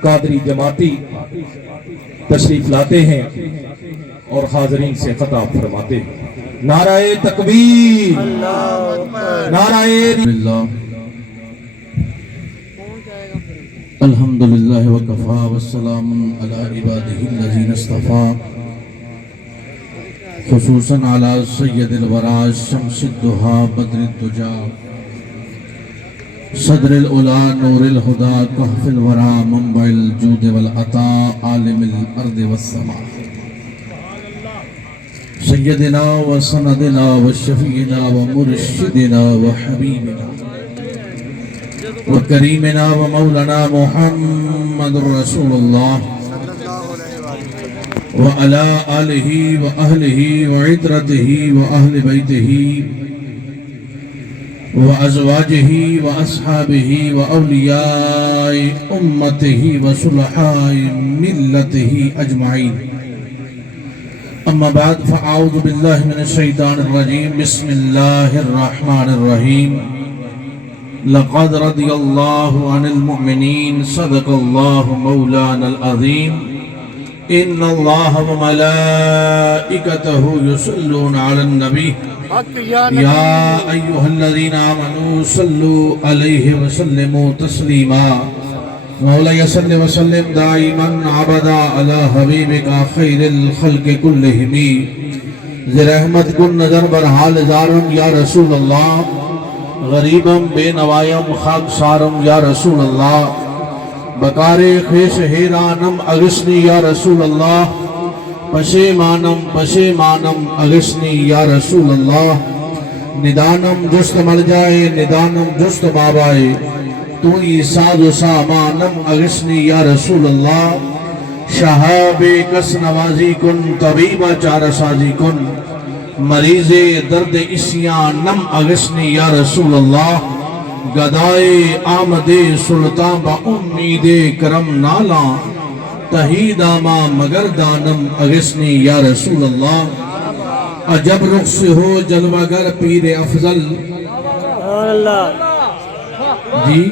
قادری جماعتی تشریف لاتے ہیں اور حاضرین سے خطاب فرماتے ہیں۔ نعرہ تکبیر، نعرہ اللہ الحمدللہ وکفا والسلام علی عبادہ الذین اصطفیٰ خصوصاً علی سید الورا شمس الدہا بدر الدجا صدر العلا نور الہدا کہف الورا منبع الجود والعطا عالم الارض والسماء سیدنا و سندنا و شفیعنا و مرشدنا و حبیبنا و کریمنا و مولانا محمد رسول اللہ و علی آلہ و اہلہ و عطرتہ و اہل بیتہ و ازواجہ و اصحابہ و اولیاء امتہ و صلحاء ملتہ اجمعین اما بعد فاعوذ باللہ من الشیطان الرجیم بسم اللہ الرحمن الرحیم لقد رضی اللہ عن المؤمنین صدق اللہ مولانا العظیم ان اللہ وملائکتہ یصلون علی النبی یا ایہا الذین آمنوا صلوا علیہ وسلموا تسلیما مولا صلی وسلم دائما عبدا علی حبیبک خیر الخلق کلہم ذرحمت کن نظر برحال زارم یا رسول اللہ غریبم بے نوائم خاک سارم یا رسول اللہ بکار خیش حیرانم اغسنی یا رسول اللہ پشیمانم اغسنی یا رسول اللہ ندانم جست مل جائے ندانم جست بابائے تو ای ساز و سامانم اغسنی یا رسول اللہ شہاب کس نوازی کن طبیبہ چار سازی کن مریض درد اسیانم اغسنی یا رسول اللہ گدائے آمد سلطان با امید کرم نالا تہیداما مگر دانم اغسنی یا رسول اللہ عجب رخص ہو جلوگر پیر افضل جی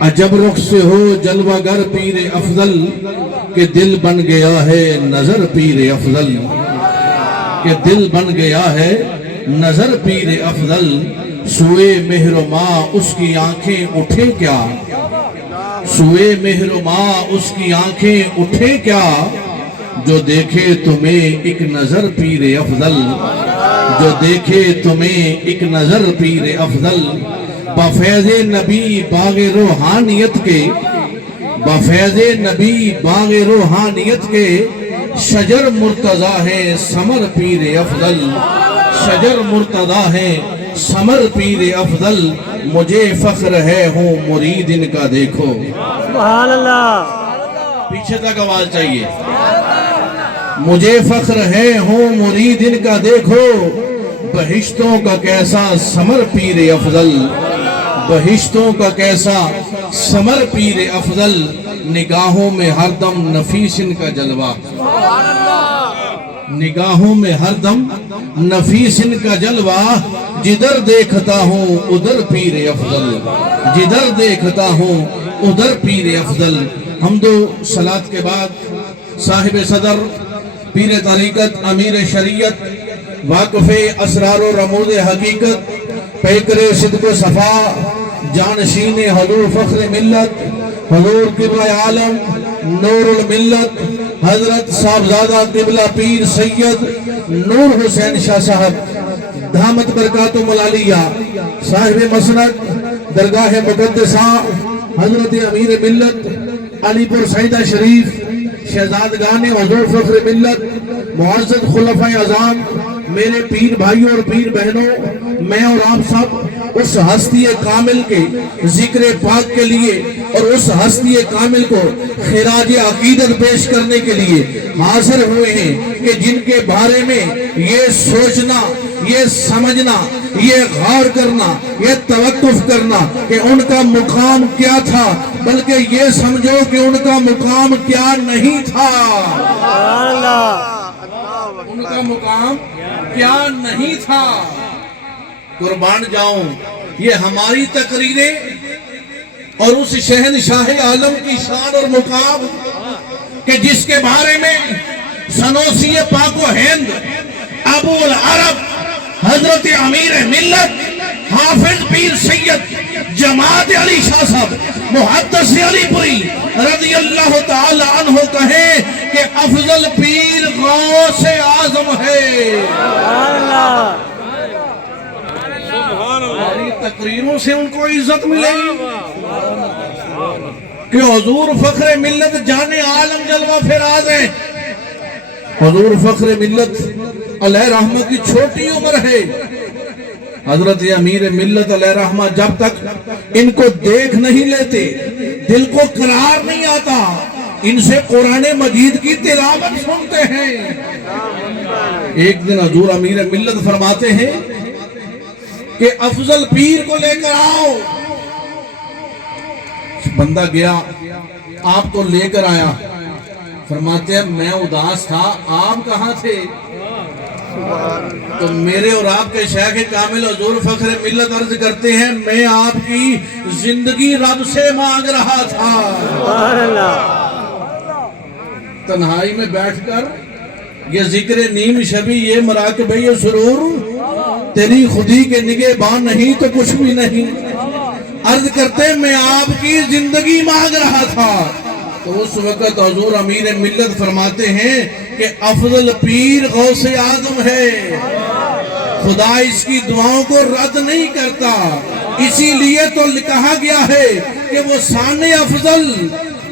عجب رخص ہو جلوگر پیر افضل کہ دل بن گیا ہے نظر پیر افضل کہ دل بن گیا ہے نظر پیر افضل سوئے مہر و ماں اس کی آنکھیں اٹھے کیا سوئے مہر و ماں اس کی آنکھیں اٹھے کیا جو دیکھے تمہیں ایک نظر پیر افضل جو دیکھے تمہیں ایک نظر پیر افضل بفیض نبی باغ روحانیت کے بفیض نبی باغ روحانیت کے شجر مرتضی ہے ثمر پیر افضل شجر مرتضی ہے ثمر پیر افضل مجھے فخر ہے ہوں مرید ان کا دیکھو سبحان اللہ پیچھے تک آواز چاہیے مجھے فخر ہے ہوں مرید ان کا دیکھو بہشتوں کا کیسا ثمر پیر افضل بہشتوں کا کیسا ثمر پیر افضل نگاہوں میں ہر دم نفیس ان کا جلوہ نگاہوں میں ہر دم نفیس ان کا جلوہ جدھر دیکھتا ہوں ادھر پیر افضل جدھر دیکھتا ہوں ادھر پیر افضل حمد و صلاۃ کے بعد صاحب صدر پیر طریقت امیر شریعت واقف اسرار و رموز حقیقت پیکر صدق و صفا جانشین حضور فخر ملت حضور قبلہ عالم نور الملت حضرت صاحبزادہ قبلہ پیر سید نور حسین شاہ صاحب دامت برکاتم العالیہ صاحب مسند درگاہ مقدسہ حضرت امیر ملت علی پور سیدہ شریف شہزادگان حضور فخر ملت معزز خلفۂ اعظام میرے پیر بھائیوں اور پیر بہنوں میں اور آپ سب اس ہستی کامل کے ذکر پاک کے لیے اور اس ہستی کامل کو خراج عقیدت پیش کرنے کے لیے حاضر ہوئے ہیں کہ جن کے بارے میں یہ سوچنا یہ سمجھنا یہ غور کرنا یہ توقف کرنا کہ ان کا مقام کیا تھا بلکہ یہ سمجھو کہ ان کا مقام کیا نہیں تھا ان کا مقام کیا نہیں تھا قربان جاؤں یہ ہماری تقریریں اور اس شہنشاہ عالم کی شان اور مقام کہ جس کے بارے میں سنوسی پاک و ہند ابو العرب حضرت امیر ملت حافظ پیر سید جماعت علی شاہ صاحب محدث علی پوری رضی اللہ تعالی عنہ کہیں کہ افضل پیر غوث اعظم ہے۔ ہماری تقریروں سے ان کو عزت ملے گی کہ حضور فخر ملت جان عالم جلوہ فراز ہیں۔ حضور فخر ملت علیہ رحمہ کی چھوٹی عمر ہے۔ حضرت امیر ملت علیہ رحمہ جب تک ان کو دیکھ نہیں لیتے دل کو قرار نہیں آتا، ان سے قرآن مجید کی تلاوت سنتے ہیں۔ ایک دن حضور امیر ملت فرماتے ہیں کہ افضل پیر کو لے کر آؤ۔ بندہ گیا، آپ کو لے کر آیا، فرماتے ہیں میں اداس تھا، آپ کہاں تھے؟ تو میرے اور آپ کے شیخ کامل حضور فخر ملت عرض کرتے ہیں میں آپ کی زندگی رب سے مانگ رہا تھا۔ تنہائی میں بیٹھ کر یہ ذکر نیم شبی، یہ مراقبہ، یہ سرور، تیری خودی کے نگہبان نہیں تو کچھ بھی نہیں۔ عرض کرتے ہیں میں آپ کی زندگی مانگ رہا تھا۔ تو اس وقت حضور امیر ملت فرماتے ہیں کہ افضل پیر غوث اعظم ہے، خدا اس کی دعاؤں کو رد نہیں کرتا، اسی لیے تو کہا گیا ہے کہ وہ شان افضل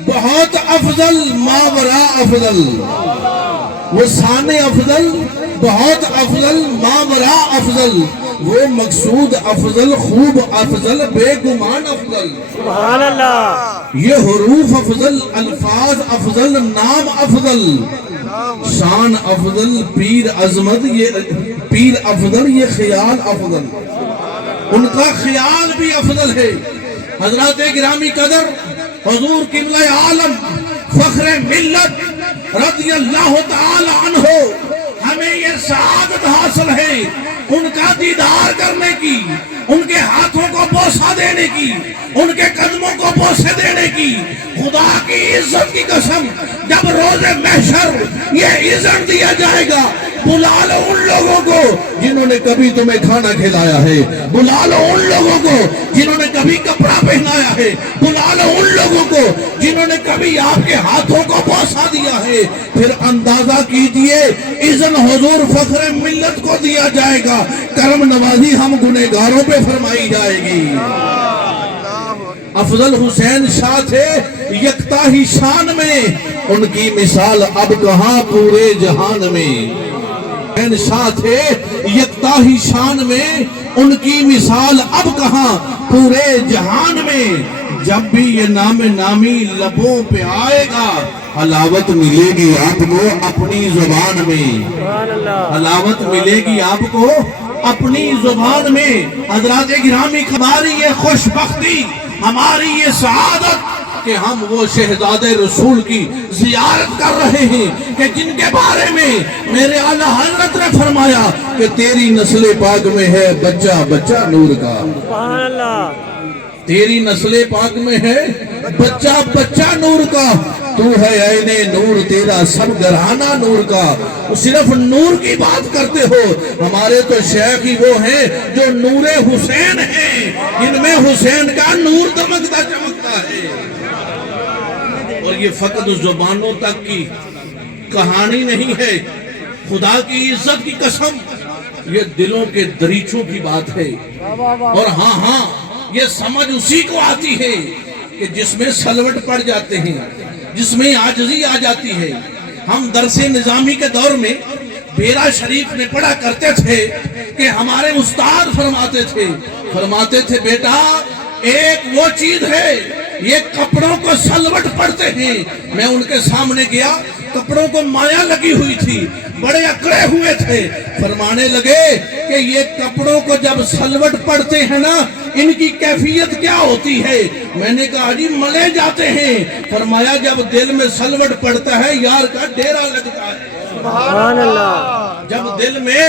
بہت افضل ماورا افضل، وہ شان افضل بہت افضل ماورا افضل، وہ مقصود افضل، خوب افضل، بے گمان افضل۔ سبحان اللہ۔ یہ حروف افضل، الفاظ افضل، نام افضل، شان افضل، پیر عظمت، یہ پیر افضل، یہ خیال افضل، ان کا خیال بھی افضل ہے۔ حضرات گرامی قدر، حضور قبلہ عالم فخر ملت رضی اللہ تعالی عنہ ہمیں یہ سعادت حاصل ہے ان کا دیدار کرنے کی، ان کے ہاتھوں کو بوسہ دینے کی، ان کے قدموں کو بوسے دینے کی۔ خدا کی عزت کی قسم، جب روز محشر یہ عزت دیا جائے گا، بلا لو ان لوگوں کو جنہوں نے کبھی تمہیں کھانا کھلایا ہے، بلا لو ان لوگوں کو جنہوں نے کبھی کپڑا پہنایا ہے، بلا لو ان لوگوں کو جنہوں نے کبھی آپ کے ہاتھوں کو بوسہ دیا ہے، پھر اندازہ کیجئے اذن حضور فخر ملت کو دیا جائے گا، کرم نوازی ہم گنہگاروں پہ فرمائی جائے گی۔ افضل حسین شاہ تھے یکتا ہی شان میں، ان کی مثال اب کہاں پورے جہان میں۔ حسین شاہ تھے یکتا ہی شان میں، ان کی مثال اب کہاں پورے جہان میں۔ جب بھی یہ نام نامی لبوں پہ آئے گا، حلاوت ملے گی آپ کو اپنی زبان میں، حلاوت ملے گی آپ کو اپنی زبان میں۔ حضرات گرامی، ہماری یہ خوش بختی، ہماری یہ سعادت کہ ہم وہ شہزاد رسول کی زیارت کر رہے ہیں کہ جن کے بارے میں میرے اعلیٰ حضرت نے فرمایا کہ تیری نسل پاک میں ہے بچہ بچہ نور کا، سبحان اللہ۔ تیری نسل پاک میں ہے بچہ بچہ نور کا، تو ہے عین نور، تیرا سب گھرانہ نور کا۔ صرف نور کی بات کرتے ہو، ہمارے تو شیخ ہی وہ ہیں جو نور حسین ہیں، جن میں حسین کا نور دمکتا چمکتا ہے۔ اور یہ فقط زبانوں تک کی کہانی نہیں ہے، خدا کی عزت کی قسم یہ دلوں کے دریچوں کی بات ہے۔ اور ہاں یہ سمجھ اسی کو آتی ہے کہ جس میں سلوٹ پڑ جاتے ہیں، جس میں عاجزی آ جاتی ہے۔ ہم درس نظامی کے دور میں بیرا شریف میں پڑھا کرتے تھے کہ ہمارے استاد فرماتے تھے بیٹا ایک وہ چیز ہے، یہ کپڑوں کو سلوٹ پڑتے ہیں۔ میں ان کے سامنے گیا، کپڑوں کو مایا لگی ہوئی تھی، بڑے اکڑے ہوئے تھے، فرمانے لگے کہ یہ کپڑوں کو جب سلوٹ پڑتے ہیں نا، ان کی کیفیت کیا ہوتی ہے؟ میں نے کہا جی ملے جاتے ہیں۔ فرمایا جب دل میں سلوٹ پڑتا ہے یار کا ڈیرا لگتا ہے۔ سبحان اللہ۔ جب دل میں